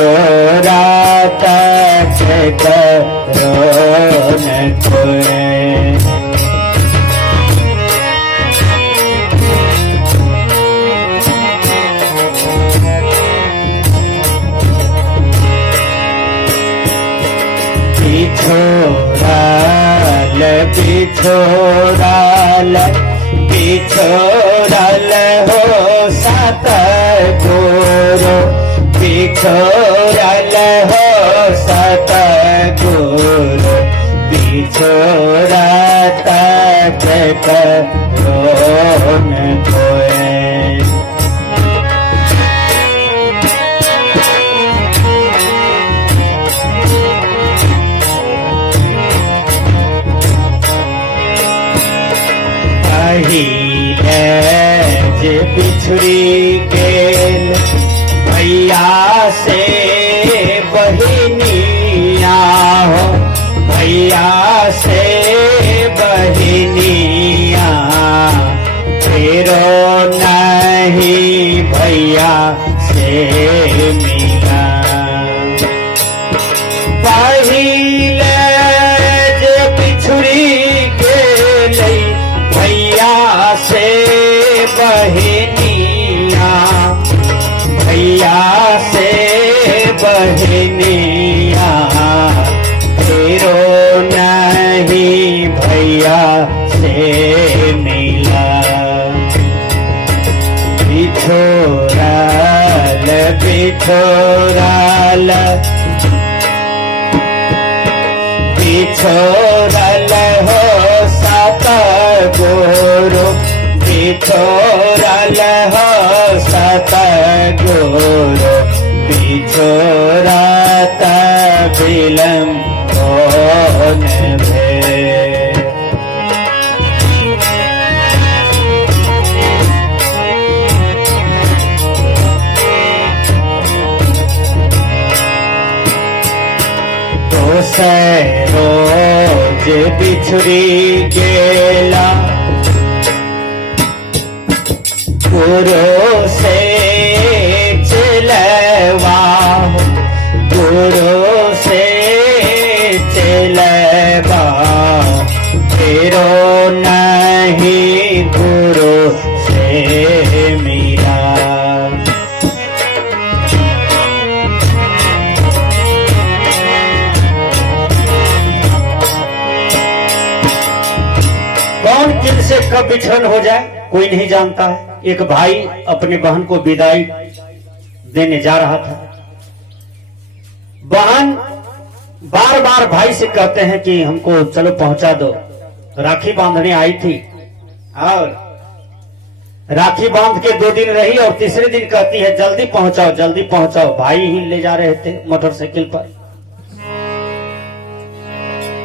बिछोरा तक करो न कोई। बिछोराल बिछोराल बिछोराल हो सतगुरु, बिछोराल हो सतगुरु, बिछोरा तक करो न कोई। जे बिछुड़ी गेल भैया से बहिनिया हो, भैया से बहिनिया, फेरो नहीं भैया से मिला। पहिले जे बिछुड़ी गेल भैया से बहनिया, भैया से बहनिया, फेरो नहीं भैया से मिला। बिछोराल बिछोराल बिछोराल हो सतगुरु, बिछोराल हो सतगुरु, बिछोरा तबिलम कौन भे। तो से रोज बिछुड़ी गेला गुरु से चलवा, गुरु से चलवा, फेरो नहीं गुरु से मिला। कौन किन से कब बिछड़न हो जाए कोई नहीं जानता है। एक भाई अपने बहन को विदाई देने जा रहा था। बहन बार बार भाई से कहते हैं कि हमको चलो पहुंचा दो। राखी बांधने आई थी और राखी बांध के 2 दिन रही और तीसरे दिन कहती है जल्दी पहुंचाओ जल्दी पहुंचाओ। भाई ही ले जा रहे थे मोटरसाइकिल पर।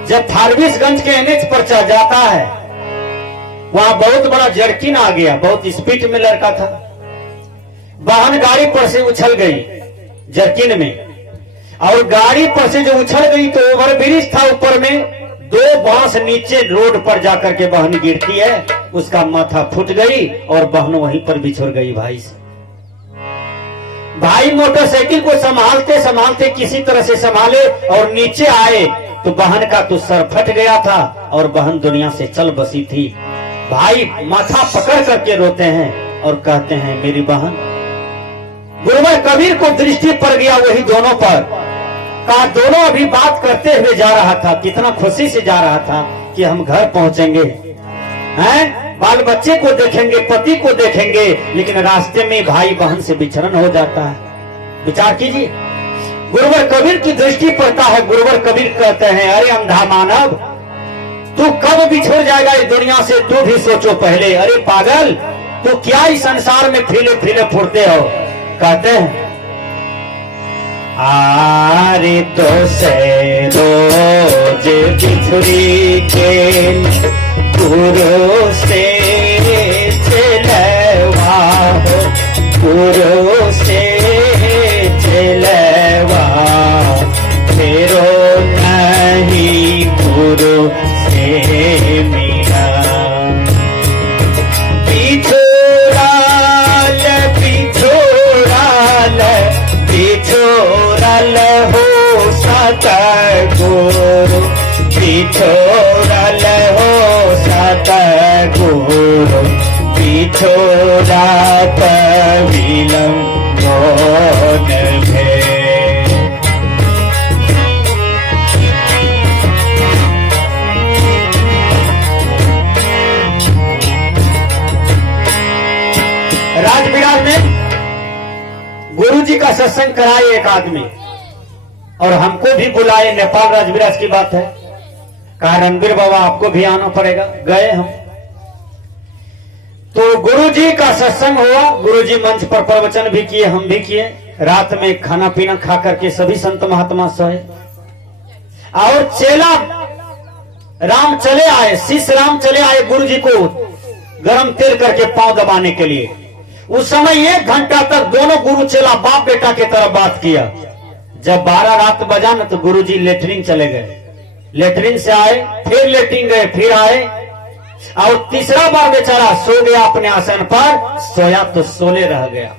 जब फारबिसगंज के एनएच पर चढ़ जाता है वहां बहुत बड़ा जर्किन आ गया, बहुत स्पीड में लड़का था। बहन गाड़ी पर से उछल गई जर्किन में, और गाड़ी पर से जो उछल गई तो ओवरब्रिज था ऊपर में, 2 बांस नीचे रोड पर जाकर के बहन गिरती है, उसका माथा फूट गई और बहन वहीं पर बिछड़ गई भाई से। भाई मोटरसाइकिल को संभालते संभालते किसी तरह से संभाले और नीचे आए तो बहन का तो सर फट गया था और बहन दुनिया से चल बसी थी। भाई माथा पकड़ करके रोते हैं और कहते हैं मेरी बहन। गुरुवर कबीर को दृष्टि पड़ गया वही दोनों पर, कहा दोनों अभी बात करते हुए जा रहा था, कितना खुशी से जा रहा था कि हम घर पहुंचेंगे, हैं बाल बच्चे को देखेंगे, पति को देखेंगे, लेकिन रास्ते में भाई बहन से बिछड़न हो जाता है। विचार कीजिए। गुरुवर कबीर की दृष्टि पड़ता है। गुरुवर कबीर कहते हैं अरे अंधा मानव, तू कब बिछड़ जाएगा इस दुनिया से, तू भी सोचो पहले। अरे पागल, तू क्या इस संसार में फिले फिले फुरते हो। कहते हैं आरे तो से रोज बिछुड़ी के गुरु से चलवा हो, गुरु से चलवा, फेरो नहीं गुरु से मिला। बिछोराल बिछोराल बिछोराल बिछोड़ल हो सतगुरु, बिछोड़ल हो सतगुरु, बिछोड़ा पविलम मोन भे। राजबिराज में गुरुजी का सत्संग कराए एक आदमी, और हमको भी बुलाए। नेपाल राजबिराज की बात है, कहा रणबीर बाबा आपको भी आना पड़ेगा। गए हम, तो गुरुजी का सत्संग हुआ। गुरुजी मंच पर प्रवचन भी किए, हम भी किए। रात में खाना पीना खा करके सभी संत महात्मा सोए, और चेला राम चले आए, शिष्य राम चले आए गुरुजी को गरम तेल करके पांव दबाने के लिए। उस समय 1 घंटा तक दोनों गुरु चेला बाप बेटा की तरफ बात किया। जब 12 रात बजा न तो गुरुजी लेटरिन चले गए। लेटरिन से आए, फिर लेटरिन गए, फिर आए, और तीसरा बार बेचारा सो गया अपने आसन पर। सोया तो सोले रह गया।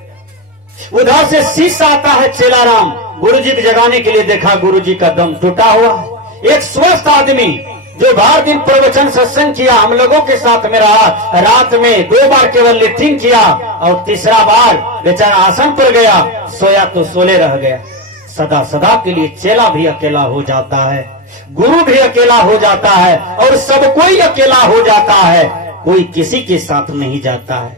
उधर से शिष्य आता है चेला राम, गुरुजी को जगाने के लिए। देखा गुरुजी का दम टूटा हुआ। एक स्वस्थ आदमी जो 12 दिन प्रवचन सत्संग किया, हम लोगों के साथ में रहा, रात में 2 बार केवल लेटरिन किया, और तीसरा बार बेचारा आसन पर गया, सोया तो सोले रह गया। सदा सदा के लिए चेला भी अकेला हो जाता है, गुरु भी अकेला हो जाता है, और सब कोई अकेला हो जाता है, कोई किसी के साथ नहीं जाता है।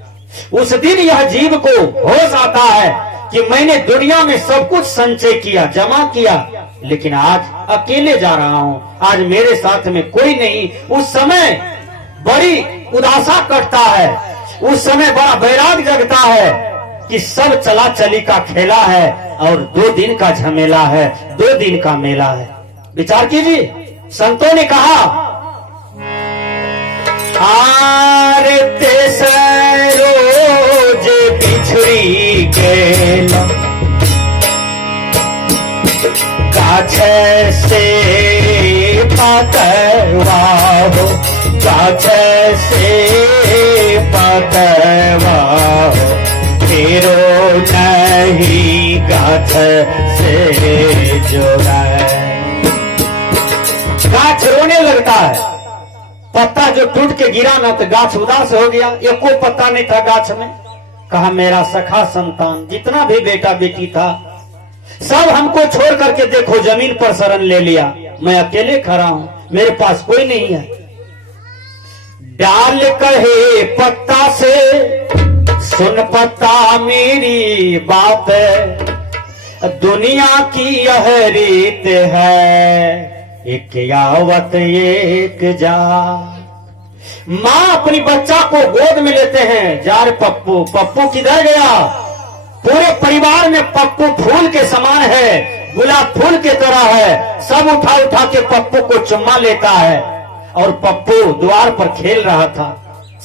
उस दिन यह जीव को होश आता है कि मैंने दुनिया में सब कुछ संचय किया, जमा किया, लेकिन आज अकेले जा रहा हूं, आज मेरे साथ में कोई नहीं। उस समय बड़ी उदासा कटता है, उस समय बड़ा वैराग जगता है कि सब चला चली का खेला है, और 2 दिन का झमेला है, 2 दिन का मेला है। विचार कीजिए, संतों ने कहा आरे तेसरो जे बिछड़ी गेला, गाछे से पतवा हो, गाछे से पतवा हो, फिरो नहीं गाछ से जोड़ा। गाछ रोने लगता है, पत्ता जो टूट के गिरा ना तो गाछ उदास हो गया। एक कोई पत्ता नहीं था गाछ में। कहा मेरा सखा संतान, जितना भी बेटा बेटी था, सब हमको छोड़ करके देखो जमीन पर शरण ले लिया। मैं अकेले खड़ा हूं, मेरे पास कोई नहीं है। डाल कहे पत्ता से, सुन पत्ता मेरी बात, दुनिया की यह रीत है, एक आवत एक जा। माँ अपनी बच्चा को गोद में लेते हैं, जा रे पप्पू, पप्पू किधर गया? पूरे परिवार में पप्पू फूल के समान है, गुलाब फूल के तरह है। सब उठा उठा के पप्पू को चुम्मा लेता है, और पप्पू द्वार पर खेल रहा था,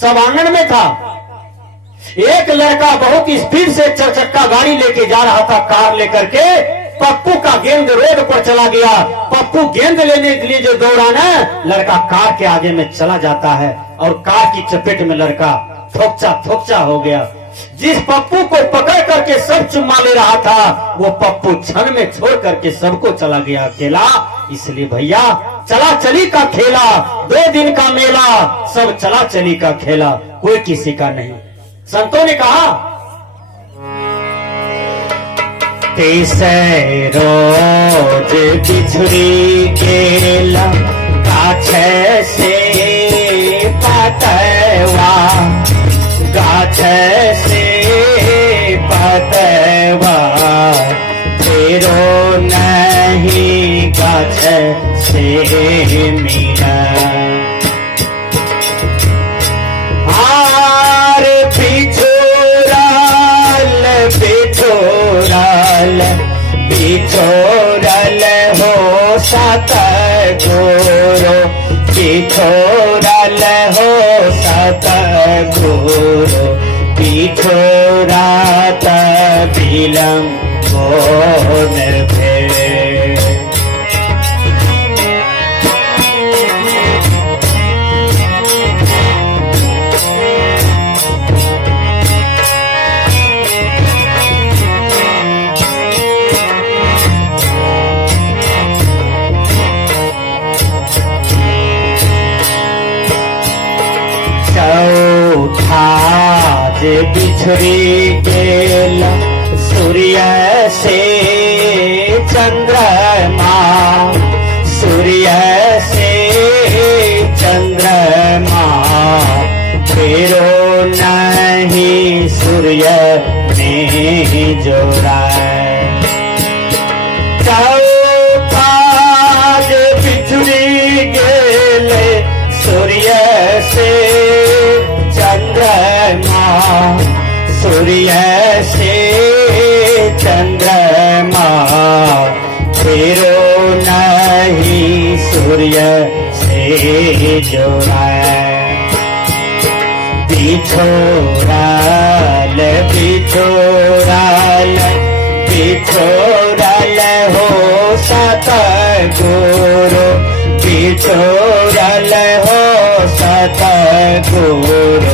सब आंगन में था। एक लड़का बहुत स्पीड से 4 चक्का गाड़ी लेके जा रहा था, कार लेकर के। पप्पू का गेंद रोड पर चला गया। पप्पू गेंद लेने के लिए जो दौड़ा ना, लड़का कार के आगे में चला जाता है, और कार की चपेट में लड़का थोकचा हो गया। जिस पप्पू को पकड़ करके सब चुम्मा ले रहा था, वो पप्पू क्षण में छोड़ करके सबको चला गया अकेला। इसलिए भैया, चला चली का खेला, 2 दिन का मेला, सब चला चली का खेला, कोई किसी का नहीं। संतों ने कहा तेसे रोज बिछड़ी गेला, गाछे से पतवा, गाछे से पतवा, फेरो नहीं गाछे से मीरा। बिछोड़ल हो सतगुरु, बिछोड़ल हो सतगुरु, बिछोड़ा तबिलम मोन भे। बिछड़ी गेला सूर्य से चंद्रमा, सूर्य से चंद्रमा, फेरो नहीं सूर्य ने जोड़ा। चौपाज बिछड़ी गेले सूर्य से चंद्रमा, सूर्य से चंद्रमा, फेरो नहीं सूर्य से जोड़ा। बिछोड़ल बिछोड़ल बिछोड़ल हो सतगुरु, बिछोड़ल हो सतगुरु,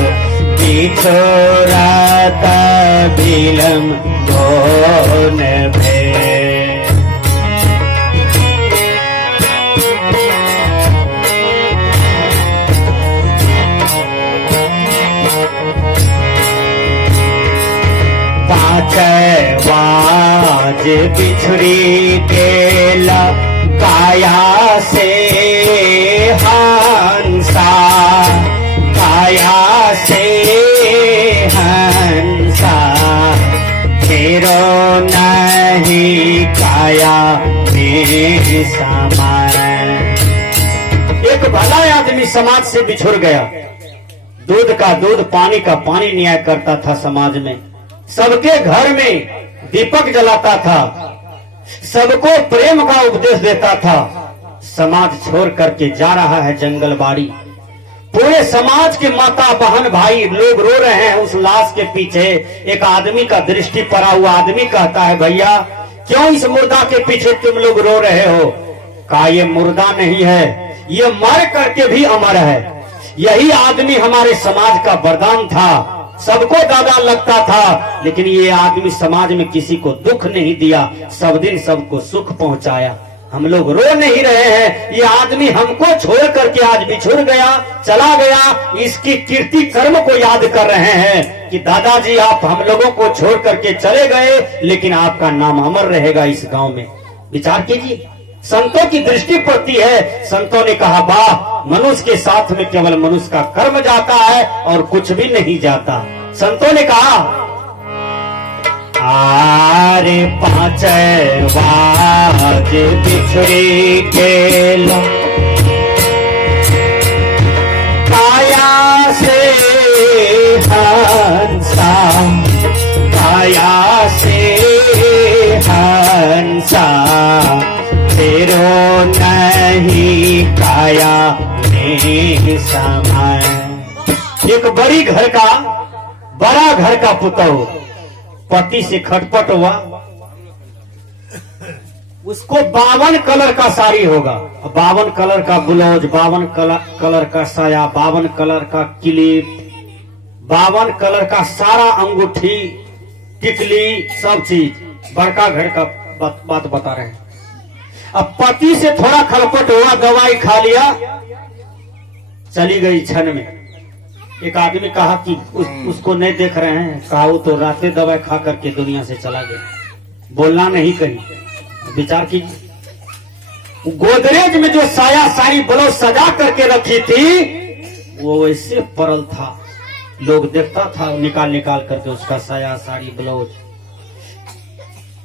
बिछोड़त बिलम कौन भे। पांचवाज बिछड़ी गेला काया से हंसा, काया से हंसा, फेरो नहीं काया में समाए। एक भला आदमी समाज से बिछुड़ गया, दूध का दूध पानी का पानी न्याय करता था समाज में, सबके घर में दीपक जलाता था, सबको प्रेम का उपदेश देता था। समाज छोड़ करके जा रहा है जंगल बाड़ी। पूरे समाज के माता बहन भाई लोग रो रहे हैं उस लाश के पीछे। एक आदमी का दृष्टि पड़ा हुआ आदमी कहता है, भैया क्यों इस मुर्दा के पीछे तुम लोग रो रहे हो? कहा ये मुर्दा नहीं है, ये मर करके भी अमर है। यही आदमी हमारे समाज का वरदान था, सबको दादा लगता था, लेकिन ये आदमी समाज में किसी को दुख नहीं दिया, सब दिन सबको सुख पहुंचाया। हम लोग रो नहीं रहे हैं, ये आदमी हमको छोड़ करके आज बिछुड़ गया, चला गया। इसकी कीर्ति कर्म को याद कर रहे हैं कि दादाजी आप हम लोगों को छोड़ करके चले गए, लेकिन आपका नाम अमर रहेगा इस गांव में। विचार कीजिए, संतों की दृष्टि पड़ती है। संतों ने कहा, वाह, मनुष्य के साथ में केवल मनुष्य का कर्म जाता है और कुछ भी नहीं जाता। संतों ने कहा, आरे पांचवाज बिछड़ी गेला काया से हंसा, काया से हंसा, फेरो नहीं काया में समाए। एक बड़ी घर का बड़ा घर का पुतौ पति से खटपट हुआ, उसको 52 कलर का साड़ी होगा, 52 कलर का ब्लाउज, 52 कलर का साया, 52 कलर का क्लिप, 52 कलर का सारा अंगूठी टिकली सब चीज। बड़का घर का बात बता रहे हैं। अब पति से थोड़ा खलपट हुआ, दवाई खा लिया, चली गई क्षण में। एक आदमी कहा कि उसको नहीं देख रहे हैं? कहा वो तो रातें दवाई खा करके दुनिया से चला गया, बोलना नहीं कहीं। विचार कीजिए, गोदरेज में जो साया साड़ी ब्लाउज सजा करके रखी थी वो वैसे परल था, लोग देखता था निकाल निकाल करके उसका साया साड़ी ब्लाउज।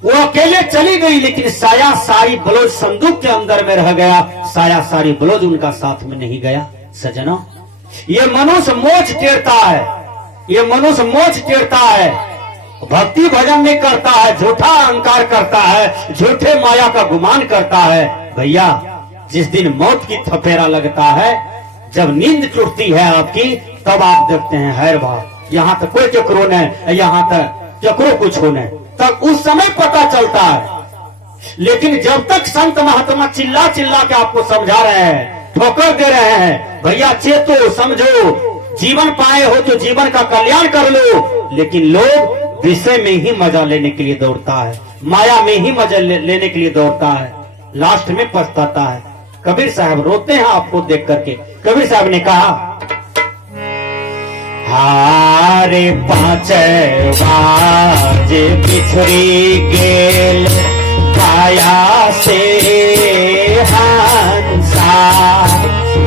वो अकेले चली गई, लेकिन साया साड़ी ब्लाउज संदूक के अंदर में रह गया, साया साड़ी ब्लाउज उनका साथ में नहीं गया। सजना, ये मनुष्य मोच टेरता है, ये मनुष्य मोच टेरता है, भक्ति भजन नहीं करता है, झूठा अहंकार करता है, झूठे माया का गुमान करता है। भैया, जिस दिन मौत की थपेरा लगता है, जब नींद टूटती है आपकी, तब आप देखते हैं हैर भाव, यहाँ तक कोई चक्रो नहीं, यहाँ तक चक्रो कुछ होने, तब उस समय पता चलता है। लेकिन जब तक संत महात्मा चिल्ला चिल्ला के आपको समझा रहे हैं, ठोकर दे रहे हैं, भैया चेतो, समझो, जीवन पाए हो तो जीवन का कल्याण कर लो, लेकिन लोग विषय में ही मजा लेने के लिए दौड़ता है, माया में ही मजा लेने के लिए दौड़ता है, लास्ट में पछताता है। कबीर साहब रोते हैं आपको देख करके। कबीर साहब ने कहा, हारे पाँच बाजे बिछड़ी गेल काया से हंसा,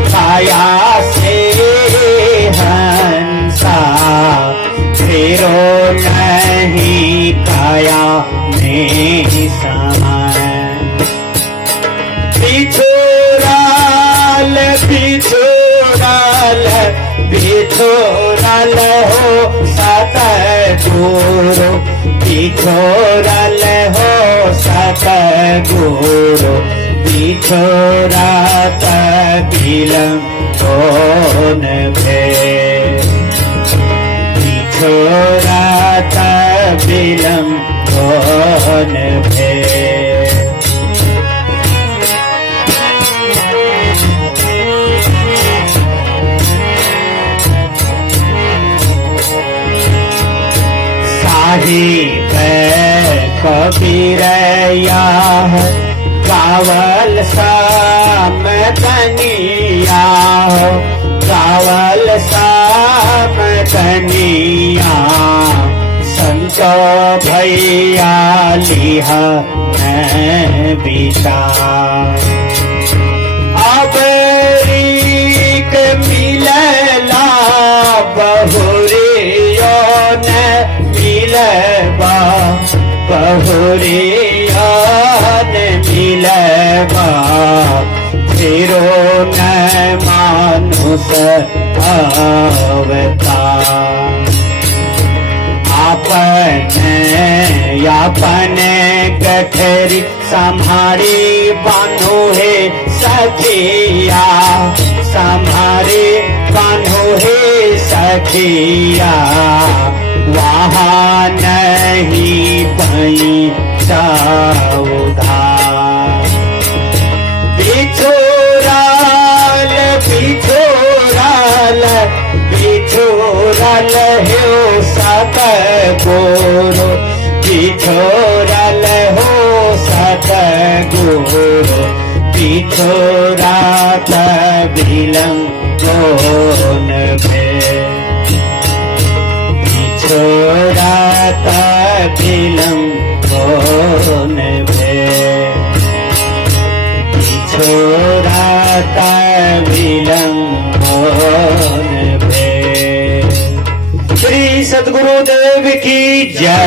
काया से हंसा, फेरो नहीं काया में समय। बिछोड़ाल बिछोड़ाल बिछोड़ाल हो सतगुरु, बिछोड़ाल हो सतगुरु, बिछोड़ात बिलम कौन भे, बिछोड़ात बिलम कौन भे। साहिब कबीरया कावल सामदनिया, कावल सामदनिया, संतो भैया लिहा विचार। अब रीक मिलला बहुरियो न मिलबा, बहुरिया न मिलबा, फिरो न मानुष अवतार। आपने गठरी संभारी बांधो है सखिया, संभारी बांधो है सखिया, वहाँ नहीं पैसा उधार। बिछोड़ाल बिछोड़ाल बिछोड़ाल हो सतगुरु, बिछोड़ाल हो सतगुरु, बिछोड़ात बिलम कौन भे, बिछोड़ात बिलम कौन भे, बिछोड़ात बिलम कौन भे। श्री सद्गुरुदेव की जय।